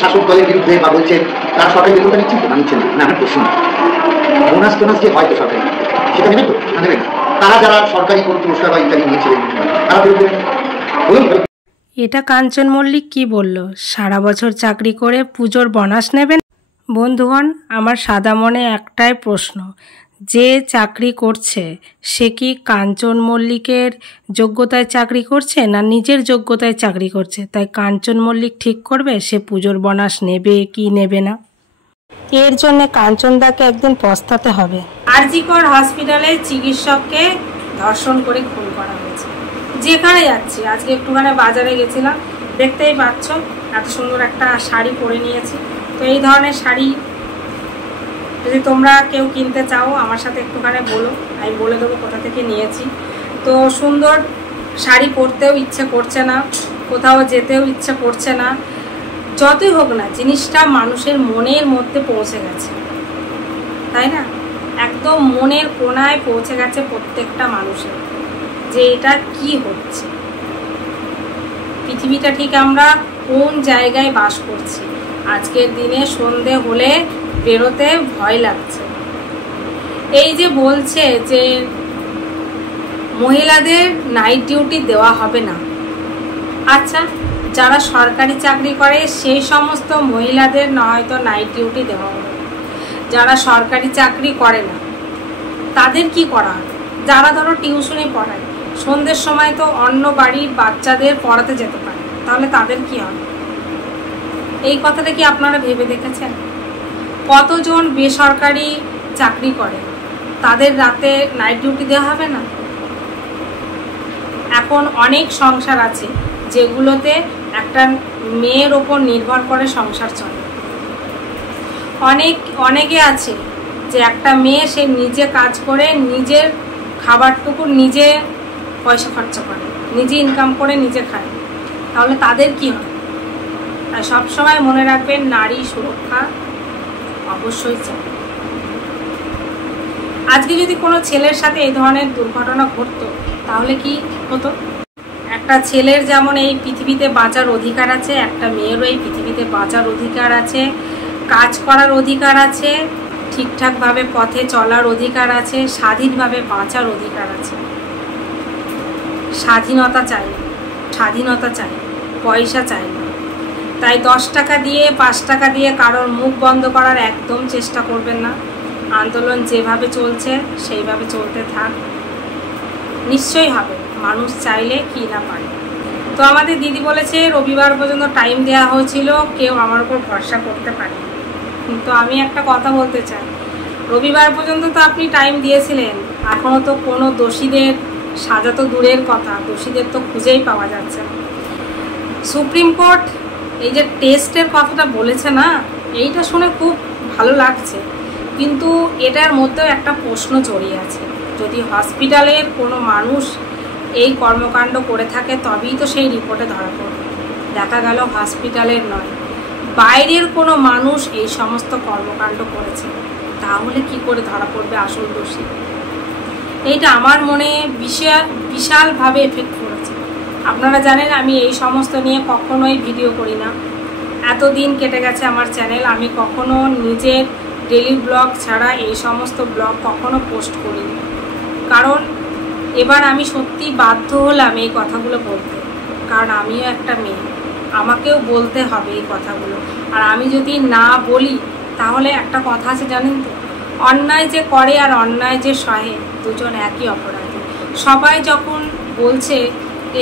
শাসক দলের বিরুদ্ধে বা বলছেন তার সরকারি বেতনটা নিচ্ছেন তো না নিচ্ছেন না আমার প্রশ্ন বোনাস টোনাস যে হয়তো সরকারি সেটা নেবেন তো না নেবেন তারা যারা সরকারি কোনো পুরস্কার বা ইত্যাদি নিয়েছিলেন তারা বলবেন বলুন। এটা কাঞ্চন মল্লিক কি বলল? সারা বছর চাকরি করে পুজোর বোনাস নেবেন? বন্ধুগণ, আমার সাদা মনে একটাই প্রশ্ন, যে চাকরি করছে সে কি কাঞ্চন মল্লিকের যোগ্যতায় চাকরি করছে না নিজের যোগ্যতায় চাকরি করছে? তাই কাঞ্চন মল্লিক ঠিক করবে সে পুজোর বোনাস নেবে কি নেবে না। এর জন্য কাঞ্চনদাকে একদিন পস্তাতে হবে। আর.জি. কর হসপিটালে চিকিৎসককে ধর্ষণ করে খুন করা হয়েছে। যেখানে যাচ্ছি, আজকে একটুখানি বাজারে গেছিলাম, দেখতেই পাচ্ছ এত সুন্দর একটা শাড়ি পরে নিয়েছি। তো এই ধরনের শাড়ি যদি তোমরা কেউ কিনতে চাও আমার সাথে একটুখানি বলো, আমি বলে দেবো কোথা থেকে নিয়েছি। তো সুন্দর শাড়ি পরতেও ইচ্ছে করছে না, কোথাও যেতেও ইচ্ছে করছে না। যতই হোক না, জিনিসটা মানুষের মনের মধ্যে পৌঁছে গেছে, তাই না? একদম মনের কোণায় পৌঁছে গেছে প্রত্যেকটা মানুষের, যে এটা কি হচ্ছে, পৃথিবীটা ঠিক আমরা কোন জায়গায় বাস করছি। আজকের দিনে সন্ধে হলে বেরোতে ভয় লাগছে। এই যে বলছে যে মহিলাদের নাইট ডিউটি দেওয়া হবে না, আচ্ছা যারা সরকারি চাকরি করে সেই সমস্ত মহিলাদের নয়তো নাইট ডিউটি দেওয়া হবে, যারা সরকারি চাকরি করে না তাদের কি করা হবে? যারা ধরো টিউশনি পড়ায়, সন্ধ্যের সময় তো অন্য বাড়ির বাচ্চাদের পড়াতে যেতে পারে, তাহলে তাদের কি হবে? এই কথাটা কি আপনারা ভেবে দেখেছেন? কতজন বেসরকারি চাকরি করে, তাদের রাতে নাইট ডিউটি দেওয়া হবে না? এখন অনেক সংসার আছে যেগুলোতে একটা মেয়ের ওপর নির্ভর করে সংসার চলে। অনেকে আছে যে একটা মেয়ে সে নিজে কাজ করে নিজের খাবারটুকু নিজে পয়সা খরচা করে, নিজে ইনকাম করে নিজে খায়, তাহলে তাদের কি হয়? তাই সবসময় মনে রাখবেন, নারী সুরক্ষা অবশ্যই চাই। আজকে যদি কোনো ছেলের সাথে এই ধরনের দুর্ঘটনা ঘটতো তাহলে কি হতো? একটা ছেলের যেমন এই পৃথিবীতে বাঁচার অধিকার আছে, একটা মেয়েরও এই পৃথিবীতে বাঁচার অধিকার আছে, কাজ করার অধিকার আছে, ঠিকঠাকভাবে পথে চলার অধিকার আছে, স্বাধীনভাবে বাঁচার অধিকার আছে। স্বাধীনতা চাই, স্বাধীনতা চাই, পয়সা চাই না। তাই 10 টাকা দিয়ে 5 টাকা দিয়ে কারোর মুখ বন্ধ করার একদম চেষ্টা করবেন না। আন্দোলন যেভাবে চলছে সেইভাবে চলতে থাক, নিশ্চয়ই হবে। মানুষ চাইলে কি না পারে। তো আমাদের দিদি বলেছে রবিবার পর্যন্ত টাইম দেওয়া হয়েছিল, কেউ আমার উপর ভরসা করতে পারে। কিন্তু আমি একটা কথা বলতে চাই, রবিবার পর্যন্ত তো আপনি টাইম দিয়েছিলেন, এখনও তো কোনো দোষীদের সাজা তো দূরের কথা, দোষীদের তো খুঁজেই পাওয়া যাচ্ছে না। সুপ্রিম কোর্ট এই যে টেস্টের কথাটা বলেছে না, এইটা শুনে খুব ভালো লাগছে, কিন্তু এটার মধ্যেও একটা প্রশ্ন জড়িয়ে আছে। যদি হসপিটালের কোনো মানুষ এই কর্মকাণ্ড করে থাকে তবেই তো সেই রিপোর্টে ধরা পড়বে। দেখা গেল হসপিটালের নয়, বাইরের কোনো মানুষ এই সমস্ত কর্মকাণ্ড করেছে, তাহলে কি করে ধরা পড়বে আসল দোষী? এইটা আমার মনে বিশালভাবে এফেক্ট করেছে। আপনারা জানেন আমি এই সমস্ত নিয়ে কখনোই ভিডিও করি না। এতদিন কেটে গেছে আমার চ্যানেল, আমি কখনো নিজের ডেলি ব্লগ ছাড়া এই সমস্ত ব্লগ কখনো পোস্ট করিনি। কারণ এবার আমি সত্যি বাধ্য হলাম এই কথাগুলো বলতে, কারণ আমিও একটা মেয়ে, আমাকেও বলতে হবে এই কথাগুলো। আর আমি যদি না বলি তাহলে একটা কথা আছে জানেন তো, অন্যায় যে করে আর অন্যায় যে সহে দুজন একই অপরাধী। সবাই যখন বলছে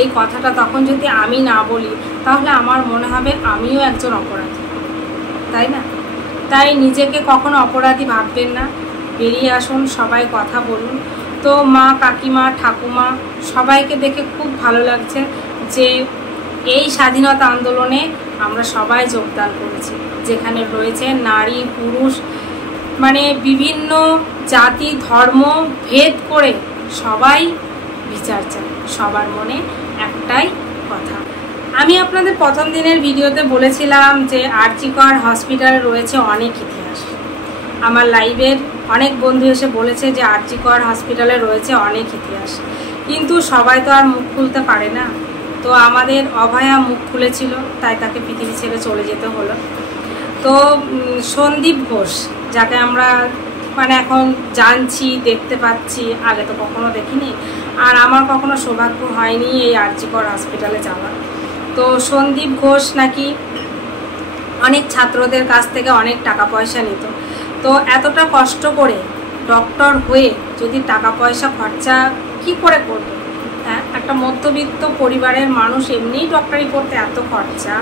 এই কথাটা, তখন যদি আমি না বলি তাহলে আমার মনে হবে আমিও একজন অপরাধী, তাই না? তাই নিজেকে কখনো অপরাধী ভাববেন না, বেরিয়ে আসুন, সবাই কথা বলুন। তো মা, কাকিমা, ঠাকুমা সবাইকে দেখে খুব ভালো লাগছে যে এই স্বাধীনতা আন্দোলনে আমরা সবাই যোগদান করেছি, যেখানে রয়েছে নারী পুরুষ, মানে বিভিন্ন জাতি ধর্ম ভেদ করে সবাই বিচার চায়। সবার মনে একটাই কথা। আমি আপনাদের প্রথম দিনের ভিডিওতে বলেছিলাম যে আর.জি. কর হসপিটালে রয়েছে অনেক ইতিহাস। আমার লাইভের অনেক বন্ধু এসে বলেছে যে আর.জি. কর হসপিটালে রয়েছে অনেক ইতিহাস, কিন্তু সবাই তো আর মুখ খুলতে পারে না। তো তো আমাদের অভয়া মুখ খুলেছিল, তাই তাকে পৃথিবী ছেড়ে চলে যেতে হলো। তো সন্দীপ ঘোষ, যাকে আমরা মানে এখন জানছি, দেখতে পাচ্ছি, আগে তো কখনো দেখিনি, আর আমার কখনো সৌভাগ্য হয়নি এই আরজি কর হসপিটালে যাওয়ার। তো সন্দীপ ঘোষ নাকি অনেক ছাত্রদের কাছ থেকে অনেক টাকা পয়সা নিত। তো এতটা কষ্ট করে ডক্টর হয়ে যদি টাকা পয়সা খরচা কি করে করবে? হ্যাঁ, একটা মধ্যবিত্ত পরিবারের মানুষ এমনিই ডক্টরি করতে এত খরচা,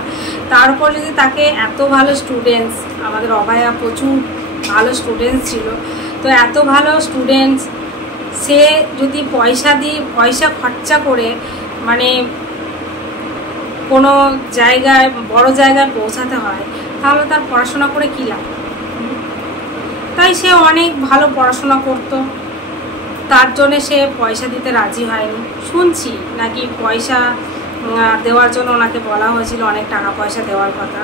তার উপর যদি তাকে এত ভালো স্টুডেন্টস, আমাদের অভয়া প্রচুর ভালো স্টুডেন্টস ছিল, তো এত ভালো স্টুডেন্টস সে যদি পয়সা খরচা করে মানে কোনো জায়গায় বড় জায়গায় পৌঁছাতে হয়, তাহলে তার পড়াশোনা করে কী লাভ? তাই সে অনেক ভালো পড়াশোনা করত, তার জন্যে সে পয়সা দিতে রাজি হয়নি। শুনছি নাকি পয়সা দেওয়ার জন্য ওনাকে বলা হয়েছিল, অনেক টাকা পয়সা দেওয়ার কথা,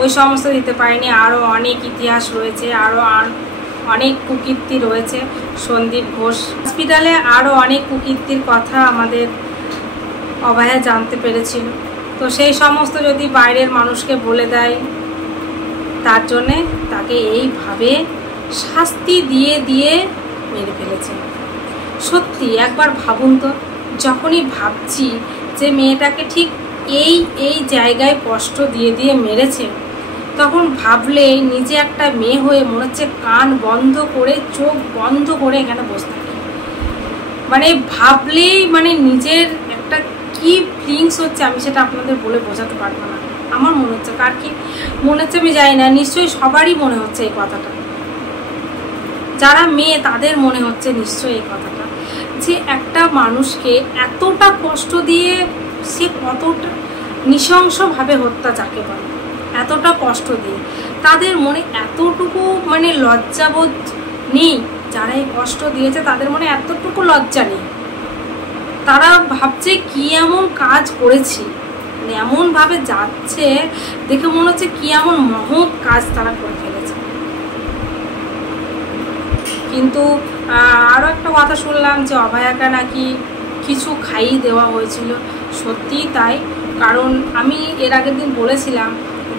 ওই সমস্ত দিতে পারেনি। আরও অনেক ইতিহাস রয়েছে, আরও অনেক কুকীর্তি রয়েছে সন্দীপ ঘোষ হসপিটালে, আরও অনেক কুকীর্তির কথা আমাদের অভয়া জানতে পেরেছিল। তো সেই সমস্ত যদি বাইরের মানুষকে বলে দেয়, তার জন্যে তাকে এইভাবে শাস্তি দিয়ে দিয়ে মেরে ফেলেছে। সত্যি একবার ভাবুন তো, যখনই ভাবছি যে মেয়েটাকে ঠিক এই জায়গায় কষ্ট দিয়ে দিয়ে মেরেছে, তখন ভাবলে নিজে একটা মেয়ে হয়ে মনে হচ্ছে কান বন্ধ করে চোখ বন্ধ করে এখানে বসে থাকি। মানে ভাবলেই মানে নিজের একটা কি ফিলিংস হচ্ছে আমি সেটা আপনাদের বলে বোঝাতে পারবো না। আমার মনে হচ্ছে, কার কি মনে হচ্ছে আমি জানি না, নিশ্চয়ই সবারই মনে হচ্ছে এই কথাটা। যারা মেয়ে তাদের মনে হচ্ছে নিশ্চয়ই এই কথাটা, যে একটা মানুষকে এতটা কষ্ট দিয়ে সে কতটা নৃশংসভাবে হত্যা যাকে বলে, এতটা কষ্ট দিয়ে তাদের মনে এতটুকু মানে লজ্জাবোধ নেই। যারা এই কষ্ট দিয়েছে তাদের মনে এতটুকু লজ্জা নেই। তারা ভাবছে কি এমন কাজ করেছি, মানে এমনভাবে যাচ্ছে দেখে মনে হচ্ছে কি এমন মহৎ কাজ তারা করে ফেলেছে। কিন্তু আরও একটা কথা শুনলাম যে অভয়াকে নাকি কিছু খাইয়ে দেওয়া হয়েছিল। সত্যিই তাই, কারণ আমি এর আগের দিন বলেছিলাম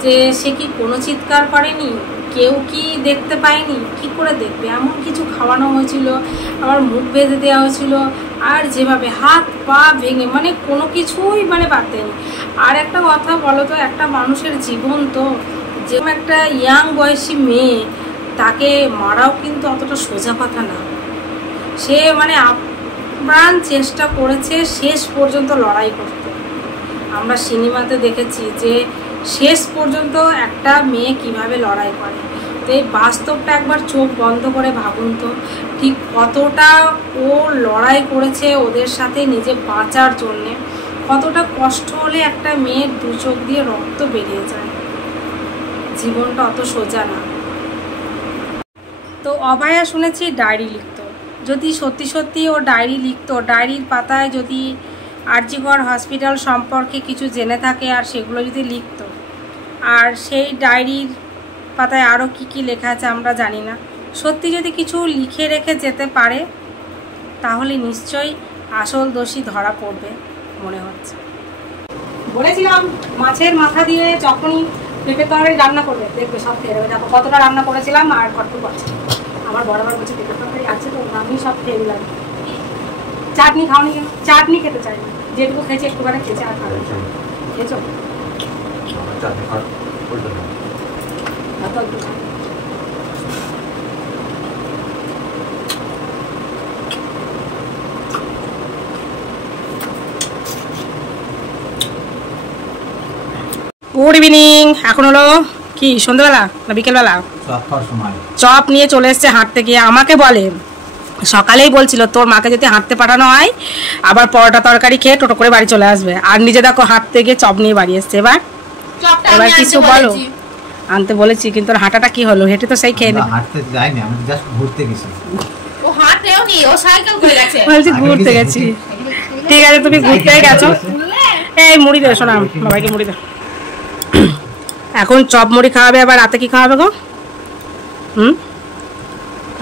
যে সে কি কোনো চিৎকার করেনি, কেউ কি দেখতে পায়নি, কি করে দেখবে? এমন কিছু খাওয়ানো হয়েছিল, আবার মুখ বেঁধে দেওয়া হয়েছিল, আর যেভাবে হাত পা ভেঙে মানে কোনো কিছুই মানে বাদ দেয়নি। আর একটা কথা বলো তো, একটা মানুষের জীবন তো, যে একটা ইয়াং বয়সী মেয়ে, তাকে মারাও কিন্তু অতটা সোজা কথা না। সে মানে আপ্রাণ চেষ্টা করেছে শেষ পর্যন্ত লড়াই করতে। আমরা সিনেমাতে দেখেছি যে শেষ পর্যন্ত একটা মেয়ে কিভাবে লড়াই করে। তো এই বাস্তবটা একবার চোখ বন্ধ করে ভাবুন তো, ঠিক কতটা ও লড়াই করেছে ওদের সাথে নিজে বাঁচার জন্যে। কতটা কষ্ট হলে একটা মেয়ের দু চোখ দিয়ে রক্ত বেরিয়ে যায়। জীবনটা অত সোজা না। তো অভয়া শুনেছি ডায়েরি লিখত। যদি সত্যি সত্যি ও ডায়েরি লিখত, ডায়েরির পাতায় যদি আরজি কর হসপিটাল সম্পর্কে কিছু জেনে থাকে আর সেগুলো যদি লিখত, আর সেই ডায়েরির পাতায় আরও কি লেখা আছে আমরা জানি না, সত্যি যদি কিছু লিখে রেখে যেতে পারে, তাহলে নিশ্চয়ই আসল দোষী ধরা পড়বে মনে হচ্ছে। বলেছিলাম মাছের মাথা দিয়ে যখনই পেঁপে তরকারি রান্না করবে দেখবে সব খেয়ে দেবে। দেখো কতটা রান্না করেছিলাম আর কতটুকু আছে। আমার বরাবর বলছে পেঁপে তরকারি আছে, তো আমি সব খেয়ে দিলাম। চাটনি খাওনি কেন? চাটনি খেতে চাই না, যেটুকু খেয়েছি একটুখানি খেয়েছি, আর খাবে খেয়েছো? Good evening. এখন হলো কি সন্ধ্যাবেলা না বিকেলবেলা? চপ নিয়ে চলে এসছে হাঁটতে গিয়ে। আমাকে বলে, সকালেই বলছিল তোর মাকে যদি হাঁটতে পাঠানো হয় আবার পরোটা তরকারি খেয়ে টোটো করে বাড়ি চলে আসবে, আর নিজে দেখো হাঁটতে গিয়ে চপ নিয়ে বাড়ি এসছে। এবার কিছু বলো। আনতে বলেছি, কিন্তু হাঁটাটা কি হলো? হেঁটে তো সেই খেয়ে নেবে। বলছি ঘুরতে গেছি। ঠিক আছে, তুমি ঘুরতে গেছো। এই মুড়ি দে শোনা, বাবাইকে মুড়ি দে। এখন চপ মুড়ি খাওয়াবে, আবার রাতে কি খাওয়াবে গো?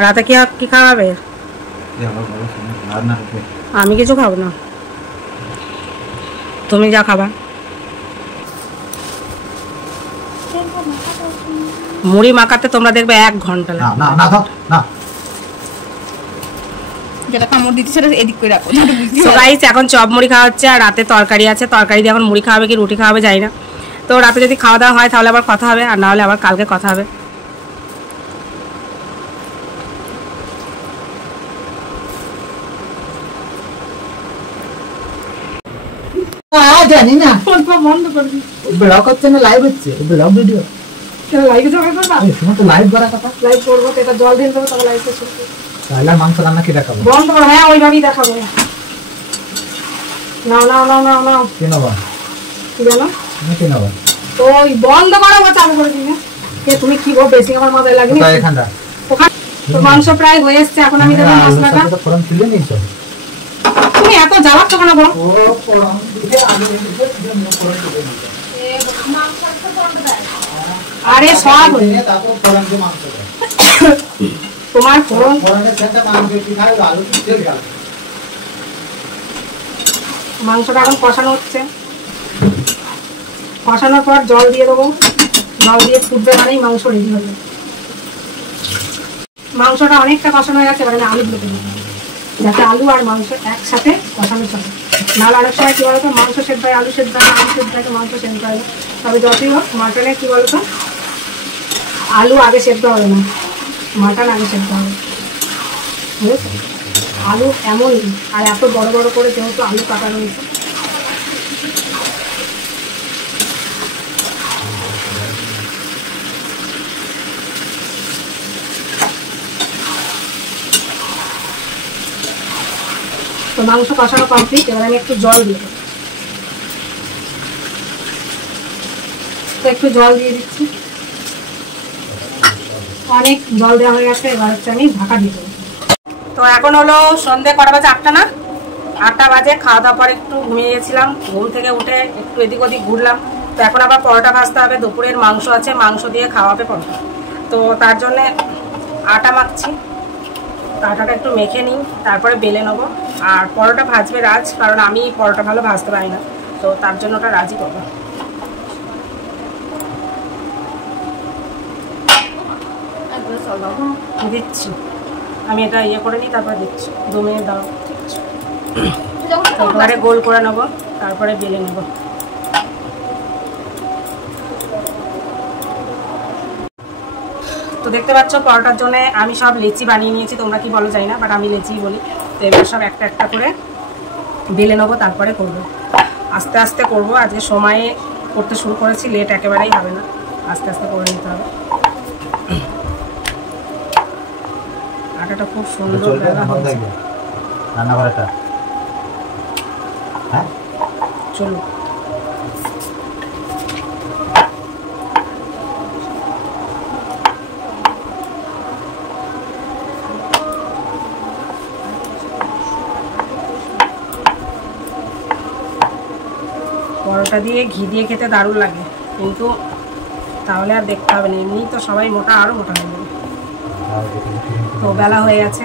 রাতে কি খাওয়াবে? আমি কিছু খাবো না। তুমি যা খাবা। মুড়ি মাখাতে তোমরা দেখবে 1 ঘন্টা লাগে। না না দাও না, যেটা কামড় দিতে সেটা এদিক করে রাখো। তো গাইস এখন চপ মুড়ি খাওয়া হচ্ছে, আর রাতে তরকারি আছে, তরকারি দিয়ে এখন মুড়ি খাওয়াবে কি রুটি খাওয়াবে জানি না। তো রাতে যদি খাওয়া দাওয়া হয় তাহলে আবার কথা হবে, আর না হলে আবার কালকে কথা হবে। জানি না বন্ধ করে দিই। ব্লগ হচ্ছে না লাইভ হচ্ছে, ব্লগ ভিডিও লাইভে জমা করবা? তোমার তো লাইভ করার কথা। লাইভ করবো তো, এটা জল দিয়ে দেবো তবে লাইভ করবো। তাহলে মাংস রান্না কি দেখাবো? বন্ধ করো। হ্যাঁ ওইভাবেই দেখাবো। নাও নাও নাও নাও নাও। কেন বা কি জানো কেন বা তো ওই বন্ধ করো, চালু করে দিই। কে তুমি কি বল, বেশি আমার মাথায় লাগেনি। এখানটা ওখানে তো মাংস প্রায় হয়ে এসছে, এখন আমি দেবো মশলাটা। তো ফোড়ন তুলে নিয়েছো, তুমি এত জ্বালাচ্ছ কেন গো? ও ফোড়ন দিতে আলু দিতে ফোড়ন তুলে নিয়েছো। আরে সব তারপর ফোড়ন দিয়ে মাংস দাও। তোমার ফোড়ন ফোড়নের সেটা মাংস কি খায়, আলু কি তেল গাল। মাংসটা এখন কষানো হচ্ছে, কষানোর পর জল দিয়ে দেবো। জল দিয়ে ফুটবে মানেই মাংস রেডি হবে। মাংসটা অনেকটা কষানো হয়ে গেছে, এবারে আলুগুলো দিয়ে দেবো, যাতে আলু আর মাংস একসাথে কষানো চলে। নাহলে অনেক সময় কী বলতো, মাংস সেদ্ধ হয়, আলু সেদ্ধ হয়, আলু সেদ্ধ হয়, মাংস সেদ্ধ হয়। তবে যতই হোক মাটনে কী বলতো, আলু আগে সেদ্ধ হবে না, মাটন আগে সেদ্ধ হবে, বুঝেছো? আলু এমনই, আর এত বড় বড় করে যেহেতু আলু কাটা রয়েছে। তো মাংস কষানো কমপ্লিট, এবার আমি একটু জল দিয়ে দেবো। তো একটু জল দিয়ে দিচ্ছি, অনেক জল দেওয়া হয়ে গেছে। এবার হচ্ছে আমি ঢাকা দিয়ে দেবো। তো এখন হলো সন্ধ্যে কটা বাজে, 8টা না, 8টা বাজে। খাওয়া দাওয়ার পর একটু ঘুমিয়ে গেছিলাম, ঘুম থেকে উঠে একটু এদিক ওদিক ঘুরলাম। তো এখন আবার পরোটা ভাজতে হবে, দুপুরের মাংস আছে, মাংস দিয়ে খাওয়াবে পরোটা। তো তার জন্যে আটা মাখছি, আটাটা একটু মেখে নিই, তারপরে বেলে নেবো। আর পরোটা ভাজবে রাজ, কারণ আমি পরোটা ভালো ভাজতে পারি না, তো তার জন্য ওটা রাজই করবো। দিচ্ছি আমি, এটা ইয়ে করে নিই, তারপরে দিচ্ছি। 2 মিনিট দাও। একবারে গোল করে নেবো, তারপরে বেলে নেব। তো দেখতে পাচ্ছ পরোটার জন্য আমি সব লেচি বানিয়ে নিয়েছি, তোমরা কি বলো জানি না, বাট আমি লেচিই বলি। তো এবার সব একটা একটা করে বেলে নেবো, তারপরে করবো। আস্তে আস্তে করবো, আজকে সময়ে করতে শুরু করেছি, লেট একেবারেই হবে না, আস্তে আস্তে করে নিতে হবে। আটাটা খুব সুন্দর রান্নাঘরটা, হ্যাঁ চলুন। পরোটা দিয়ে ঘি দিয়ে খেতে দারুণ লাগে, কিন্তু তাহলে আর দেখতে হবে না, এমনি তো সবাই মোটা, আরও মোটা হয়ে যাবে। তো বেলা হয়ে গেছে,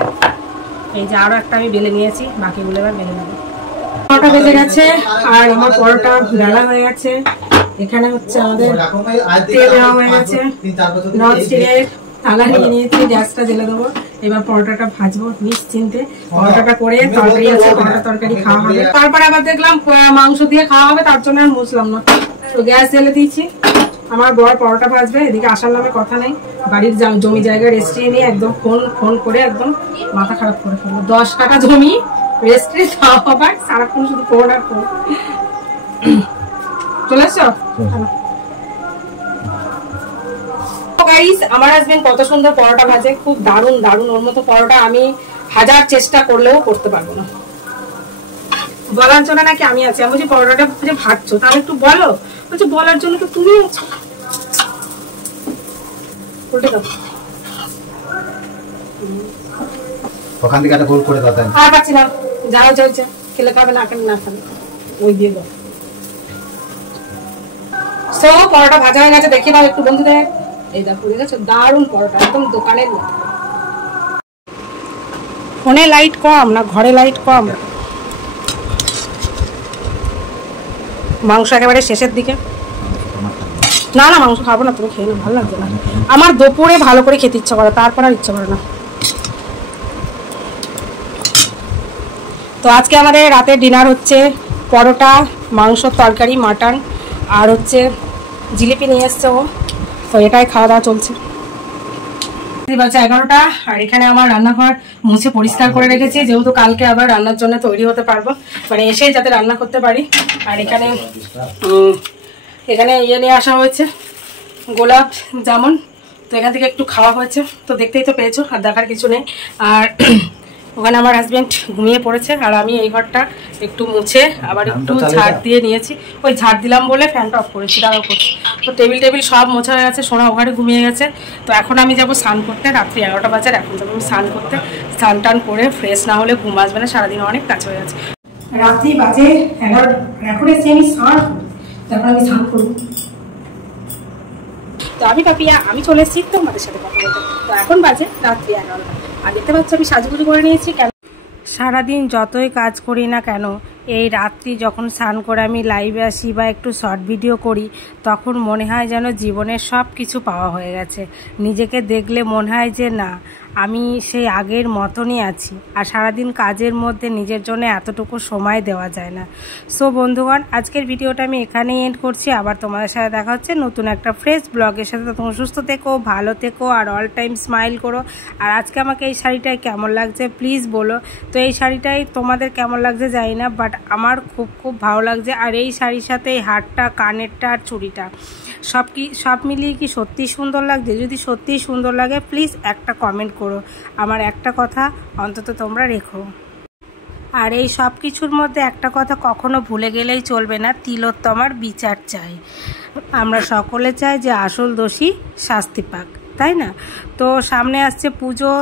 এই যে আরও একটা আমি বেলে নিয়েছি, বাকিগুলো এবার বেলে নেব। পরোটা বেজে গেছে, আর আমার পরোটা বেলা হয়ে গেছে। এখানে হচ্ছে আমাদের তেল দেওয়া হয়ে গেছে, নন স্টিকের থালা নিয়ে নিয়েছি, গ্যাসটা জ্বেলে দেবো। এবার পরোটাটা ভাজবো নিশ্চিন্তে, পরোটাটা করে তরকারি আছে, পরোটা তরকারি খাওয়া হবে। তারপরে আবার দেখলাম মাংস দিয়ে খাওয়া হবে, তার জন্য আর মুছলাম না, তো গ্যাস জ্বেলে দিয়েছি। আমার বর পরোটা ভাজবে, এদিকে আসার নামে কথা নেই, বাড়ির জমি জায়গা রেস্ট্রি নিয়ে একদম ফোন করে একদম মাথা খারাপ করে ফেলবো। 10 কাঠা জমি রেস্ট্রি খাওয়া হবে, সারাক্ষণ শুধু ফোন আর ফোন। চলে এসছো? আমার হাজবেন্ড কত সুন্দর পরোটা ভাজে, খুব দারুণ দারুণ। ওর মতো পরোটা আমি হাজার চেষ্টা করলেও করতে পারবো না। বলার জন্য নাকি আমি আছি, আমি বলছি পরোটাটা যে ভাজছো তাহলে একটু বলো, বলছে বলার জন্য তো তুমি উল্টে দাও। ওখান থেকে একটা গোল করে দাও। আর পাচ্ছি না, যাও চলছে, খেলে খাবে না খেলে না খাবে, ওই দিয়ে দাও। সো পরোটা ভাজা হয়ে গেছে, দেখে দাও একটু বন্ধুদের। এই দেখো দেখেছো, দারুণ পরোটা, একদম দোকানের মতো। ফোনে লাইট কম না ঘরে লাইট কম? মাংস একেবারে শেষের দিকে। না না মাংস খাবো না, তুমি খেয়ে না, ভালো লাগছে না আমার। দুপুরে ভালো করে খেতে ইচ্ছা করে, তারপর আর ইচ্ছা করে না। তো আজকে আমাদের রাতের ডিনার হচ্ছে পরোটা, মাংসর তরকারি, মাটন, আর হচ্ছে জিলিপি নিয়ে এসছে ও। তো এটাই খাওয়া দাওয়া চলছে। বাজে 11টা, আর এখানে আমার রান্নাঘর মুছে পরিষ্কার করে রেখেছি, যেহেতু কালকে আবার রান্নার জন্য তৈরি হতে পারবো, মানে এসেই যাতে রান্না করতে পারি। আর এখানে ইয়ে নিয়ে আসা হয়েছে, গোলাপ জামুন। তো এখান থেকে একটু খাওয়া হয়েছে, তো দেখতেই তো পেয়েছো, আর দেখার কিছু নেই। আর ওখানে আমার হাজবেন্ড ঘুমিয়ে পড়েছে, আর আমি এই ঘরটা একটু মুছে আবার একটু ঝাড় দিয়ে নিয়েছি। ওই ঝাড় দিলাম বলে ফ্যানটা অফ করেছি, তাও করছি। তো টেবিল সব মোছা হয়ে গেছে, সোনা ওখানে ঘুমিয়ে গেছে। তো এখন আমি যাবো স্নান করতে, রাত্রি 11টা বাজে, এখন যাবো আমি স্নান করতে। স্নান টান করে ফ্রেশ না হলে ঘুম আসবে না, সারাদিন অনেক কাজ হয়ে গেছে। রাত্রি বাজে 11, এখন এসে আমি স্নান করবো, তারপর আমি স্নান করবো। তো আমি পাপিয়া, আমি চলে এসেছি তোমাদের সাথে কথা বলতে। তো এখন বাজে রাত্রি 11টা, আর দেখতে পাচ্ছি আমি সাজুগুজু করে নিয়েছি। কেন সারাদিন যতই কাজ করি না কেন, এই রাত্রি যখন স্নান করে আমি লাইভে আসি বা একটু শর্ট ভিডিও করি, তখন মনে হয় যেন জীবনের সব কিছু পাওয়া হয়ে গেছে। নিজেকে দেখলে মনে হয় যে না, আমি সেই আগের মতনই আছি। আর সারাদিন কাজের মধ্যে নিজের জন্য এতটুকু সময় দেওয়া যায় না। সো বন্ধুগণ, আজকের ভিডিওটা আমি এখানেই এন্ড করছি। আবার তোমাদের সাথে দেখা হচ্ছে নতুন একটা ফ্রেশ ব্লগের সাথে। তোমরা সুস্থ থেকো, ভালো থেকো, আর অল টাইম স্মাইল করো। আর আজকে আমাকে এই শাড়িটাই কেমন লাগছে প্লিজ বলো। তো এই শাড়িটাই তোমাদের কেমন লাগছে জানি না, বাট আমার খুব খুব ভালো লাগছে। আর এই শাড়ির সাথে এই হারটা, কানেরটা আর চুড়িটা সব মিলিয়ে কি সত্যিই সুন্দর লাগছে? যদি সত্যিই সুন্দর লাগে প্লিজ একটা কমেন্ট করো, আমার একটা কথা অন্তত তোমরা রেখো। আর এই সব কিছুর মধ্যে একটা কথা কখনো ভুলে গেলেই চলবে না, তিলোত্তমার বিচার চাই। আমরা সকলে চাই যে আসল দোষী শাস্তি পাক, তাই না? তো সামনে আসছে পুজো।